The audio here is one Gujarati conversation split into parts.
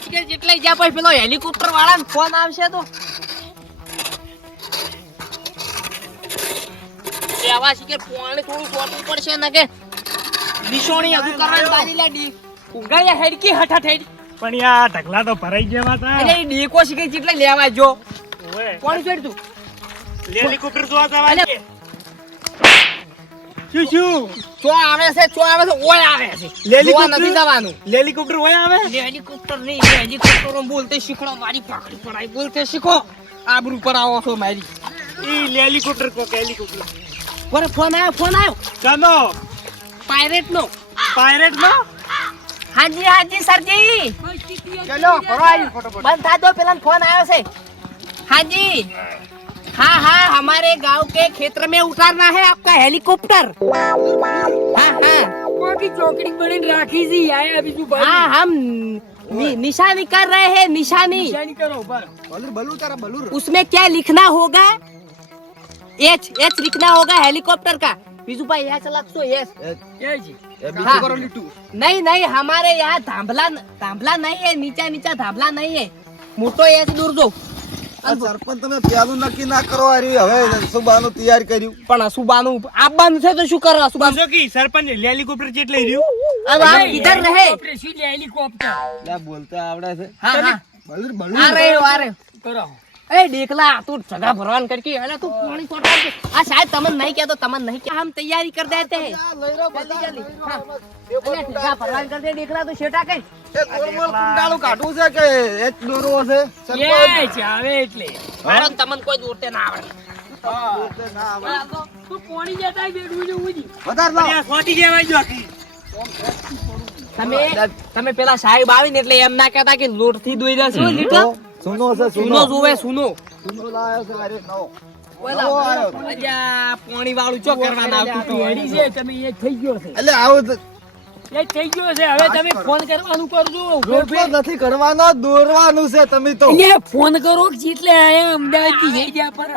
શિખર જેટલા જ્યાં પછી પેલો હેલિકોપ્ટર વાળાને ફોન આવશે તો. આવા શિખર ફોન થોડું સોટવું પડશે ને કે નિશોણી હજુ કરવાની બાજી લાડી ઉગાડ્યા હેડકી હઠા થઈ પણ યા ઢગલા તો ભરાઈ ગયા હતા અરે ડેકો શીખે જેટલા લેવા જો. કોણ જોડ તું? હેલિકોપ્ટર જોવા જવા છે શું શું? ચો આવે છે ચો આવે છે ઓય આવે છે હેલિકોપ્ટર? જોવા નથી જવાનું હેલિકોપ્ટર હોય આવે હેલિકોપ્ટર નહીં હેલિકોપ્ટર બોલતે શીખડો મારી પાકડી પડાય બોલતે શીખો આબરૂ પર આવો છો મારી ઈ હેલિકોપ્ટર કોક હેલિકોપ્ટર પર ફોન આવ્યો ફોન આવ્યો ચાલો પાયરેટ નો પાયરેટ નો હાજી હાજી સરજી ચલો કરો આવી ફટાફટ બંધ થા દો પેલા ફોન આવ્યો છે हाजी हाँ हाँ हमारे गांव के क्षेत्र में उतारना है आपका हेलीकॉप्टर हाँ हाँ કોકી ચોકડી બની રાખી છે આયા બીજું ભાઈ हाँ हम नि, निशानी कर रहे हैं निशानी નિશાની કરો ઉપર उसमें क्या लिखना होगा एच एच लिखना होगा हेलीकॉप्टर का बीजू भाई यहाँ चला तो यस કે છે हाँ। नहीं नहीं हमारे यहाँ धांभला धांभला नहीं है नीचा नीचा धांभला नहीं है मोटो एच दूर दो આ સરપંચ તમે પેલું નક્કી ના કરો હવે સુબાનું તૈયાર કર્યું. પણ સુબાનું આપવાનું છે તો શું કરો? સુબાન જો સરપંચ હેલિકોપ્ટર જેટ રહ્યું. આવડે છે. એ તું સગા ભરવાન કરકી અને તું પાણી છોડવા આ સાહેબ તમને નહીં કહેતો તમને નહીં કે આમ તૈયારી કર દેતે જલ્દી જલ્દી. સગા ભરવાન કર દે દેખલા તું શેટા કઈ. એ ગોળમોળ કુંડાળો કાઢું છે કે એક દોરો છે? એ ચાવે એટલે. મારો તમને કોઈ દોરતે ના આવડે. તમે પેલા સાહેબ આવીને એટલે એમ ના કેતા કે લોટથી દોઈ રહ્યા છો સુનો છે સુનો. સુનો જોવે સુનો. સુનો લાયો છે અરે નવો પાણી વાળું ચો કરવાના આવતું હેડી છે તમે એ થઈ ગયો છે. એટલે આવું થઈ ગયો છે હવે તમે ફોન કરવાનું કરજો. રોટલો નથી કરવાનો દોરવાનું છે તમે તો. એટલે ફોન કરો જીતલે આયા અમદાવાદથી જઈ જ્યાં પર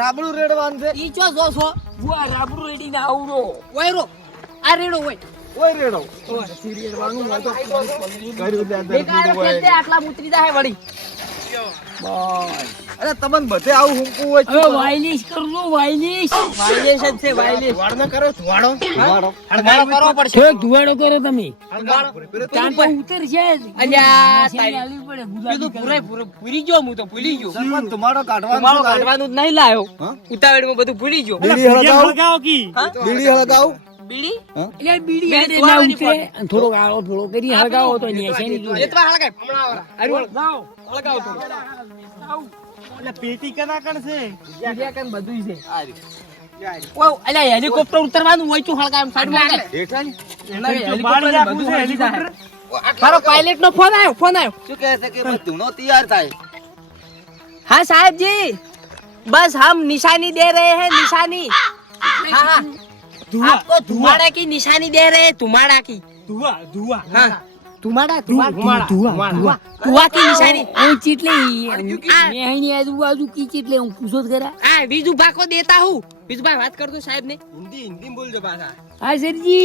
રાબડું રેડવાનું છે. ઈ ચો જો છો? બુઆ રાબડું રેડીને આવડો ઓય રો આ રેડો હોય ઓય રેડો. રેડવાનું હોય તો કર્યું. ખેલતે આટલા મુતરી જાય વળી. અરે તમને બધે આવું હુંકવું હોય હવે વાયલિશ કરજો વાયલિશ વાયલેશન છે વાયલેશન ધુવાડો કરો ધુવાડો. ધુવાડો. હડગાડો કરવો પડશે. થોડોક ધુવાડો કરો તમે. પેલો પર ઉતર છે અલ્યા, આવવી કીધું પૂરે પૂરે ગયો હું તો ભૂલી ગયો. સરપંચ ધુમાડો કાઢવાનો તમારો છે. કાઢવાનું જ નહીં લાયો. ઉતાવળમાં બધું ભૂલી ગયો. બીડી હળગાવ. કી? બીડી હળગાવ. હેલિકોપ્ટર ઉતરવાનું હોય તું હળગામ સાઈડમાં પાયલટ નો ફોન આવ્યો ફોન આવ્યો. શું કહે છે કે ધૂણો તૈયાર થાય? હા સાહેબજી. બસ હમ નિશાની દે રહે હે નિશાની. હા હા. आपको धुमाड़ा की निशानी दे रहे हैं धुमाड़ा की ધુઆ ધુઆ हाँ धुमाड़ा धुआं ધુઆ, ધુઆ, ધુઆ. धुआं की निशानी હું ચીટલે મેહની આજુબાજુ કી ચીટલે હું પૂછો જ ખરા हाँ बीजू भा को देता हूँ बीजू भाई बात कर दो साहब ने हिंदी हिंदी में बोल दो पासा હા સરજી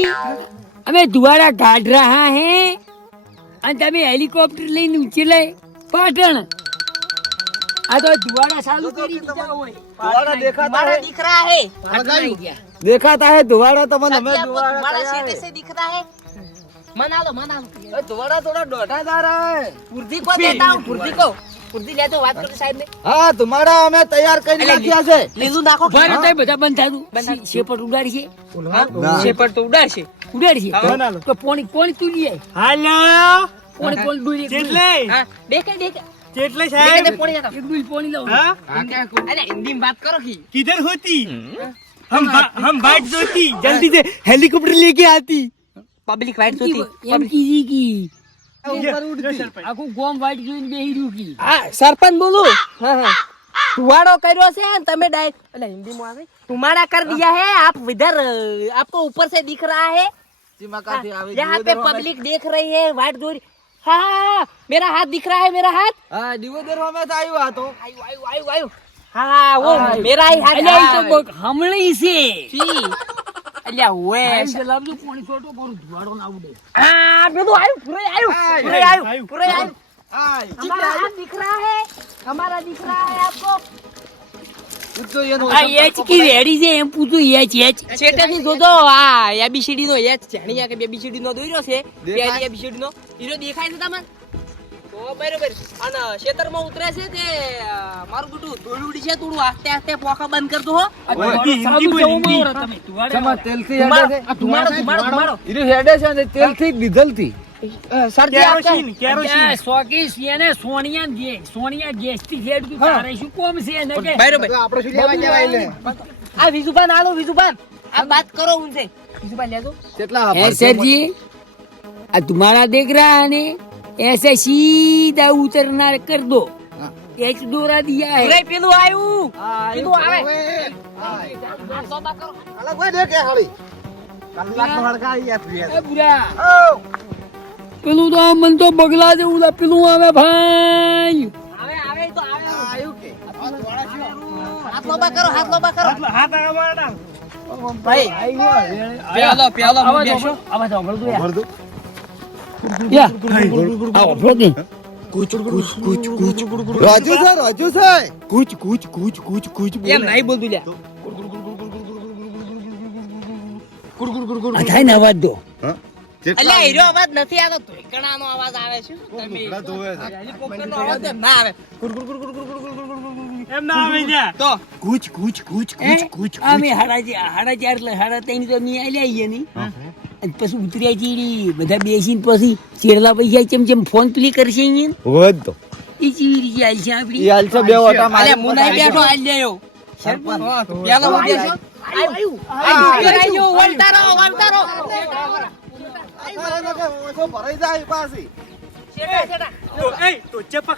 અમે ધુવાડા કાઢ રહ્યા હે અને તમે હેલિકોપ્ટર લઈને ઉછેલે પાટણ આ તો હે. ધુવાડા તો મને અમે ધુવાડા મારા સીટે સે દીખતા હે. મનાલો મનાલો. ધુવાડા થોડા ડોઢા દારા હે. પુર્દી પર દેતા હું પુર્દી કો પુર્દી લે તો વાત કરો સાહેબ ને. હા તમારા અમે તૈયાર કરી નાખ્યા છે. લીધું નાખો. ભર તે બધા બંધ થાતું શેપટ ઉડાડી છે શેપટ તો ઉડાડશે. ઉડાડી છે મનાલો તો પોણી પોણી તું હાલો. પોણી પોણી દૂરી એટલે બે કઈ બે કઈ દેખે સાહેબ તે પોણી જતા એક દૂરી પોણી લાવું हाँ અરે હિન્દી માં બાત કરો કી किधर होती हम बा- हम बाइट जोती जल्दी से हेलीकॉप्टर लेके आती પબ્લિક વાઇટ જોતી એમ કીધી કી ये- ये सरपंच। આખું ગોમ વાઈટ જોઈને બેહી રહ્યું કી હા સરપંચ બોલું હા હા ધુવાડો કર્યો છે અને તમે ડાય એટલે હિન્દી માં આવે ધુમાડા कर दिया है आप इधर आपको ऊपर से दिख रहा है ચીમાકાથી આવે यहाँ पे पब्लिक देख रही है वाइट जोरी हाँ हाँ हाँ मेरा हाथ दिख रहा है मेरा हाथ હા દિવોદર અમે તો આવ્યો આ તો आयु आयु आयु आयु हाँ हाँ वो मेरा ही हाथ અલ્યા ઈ તો हाँ, બક હમણાં છે જી. અલ્યા ઓએ આમ ચલાવજો પોણી છોટો કરું ધુવાડો ના ઉડે હા બધું આવ્યું પૂરે આવ્યું પૂરે આવ્યું પૂરે આવ્યું हमारा हाथ दिख रहा है हमारा दिख रहा આ એચ કી રેડી છે એમ પૂછું એચ એચ. છેટેથી જોજો આ એબીસીડી નો એચ જાણીયા કે એબીસીડી નો દોર્યો છે. પહેલી એબીસીડી નો. હીરો દેખાય છે તમને? તો બરોબર. અને ખેતરમાં ઉતરે છે તે મારું બેટું દોડી ઉડી છે થોડું આસ્તે આસ્તે પોખા બંધ કરતો હો. ચાલુ બોલ, હિન્દી. તમે. શેમાં તેલથી ધુમાડો, હેડે છે? ધુમાડો ધુમાડો ઈરું હેડે છે ને તેલથી ડીઝલથી. સરજી આપકા કેરોસીન કેરોસીન ત્યાં શોકીસ એને સોનિયા જે સોનિયા ગેસ થી હેડતું તારે શું કોમ છે એને કે બરોબર આપણે શું લેવા જવાય લે આ વિજુભાન આલો વિજુભાન આ बात करो उनसे विजुभान ले दो કેટલા है सर जी आ तुम्हारा देख रहा है ने ऐसे सीधा उतरना कर दो एक दोरा दिया है રે પેલું આયું પેલું આવે આ સોદા કરો અલગ હોય ને કે હાળી કલાકનો હડકા યાર પ્રિયા ए बुरा પેલું તો મન તો બગલા જેવું પેલું આવે ભાઈ આવે આવે તો આવે આયુ કે હાથ લોબા કરો હાથ લોબા કરો હાથ હાથ આગળ મારડા. ભાઈ પેલો પેલો આવા તો આવા તો ભરતું યાર ભરદુ યા આવો ભરતું રાજુ છે રાજુ છે કૂચ કૂચ કૂચ કૂચ કૂચ એમ નહીં બોલતું લ્યા આ અલ્યા હીરો અવાજ નથી આવતો. ધોઈકણાનો અવાજ આવે છે. તમે ધોવે છે. હેલિકોપ્ટરનો અવાજ એમ ના આવે. એમ ના આવે લ્યા. તો? કૂચ કૂચ કૂચ હે? કૂચ કૂચ અમે હાડા જે એટલે હાડા ત્રણ તો નહીં આલ્યા આઈએ નહીં. અને પછી ઉતર્યા ચીડી બધા બેસીને પછી ચેડલા પૈસા ચેમ ચેમ ફોન પ્લે કરશે અહીંયા. હોય જ તો. એ ચીવી રીતે આલશે આપડી ઈ હાલ છે બે ઓટા મારે હું નહીં બેઠો આજ લેયો. સરપંચ. પેલો હું બેસો. આયુ આયુ આયુ વળતા રહો વળતા રહો ઓછો ભરાઈ જાય પાછી. તો, એ, તો ચપક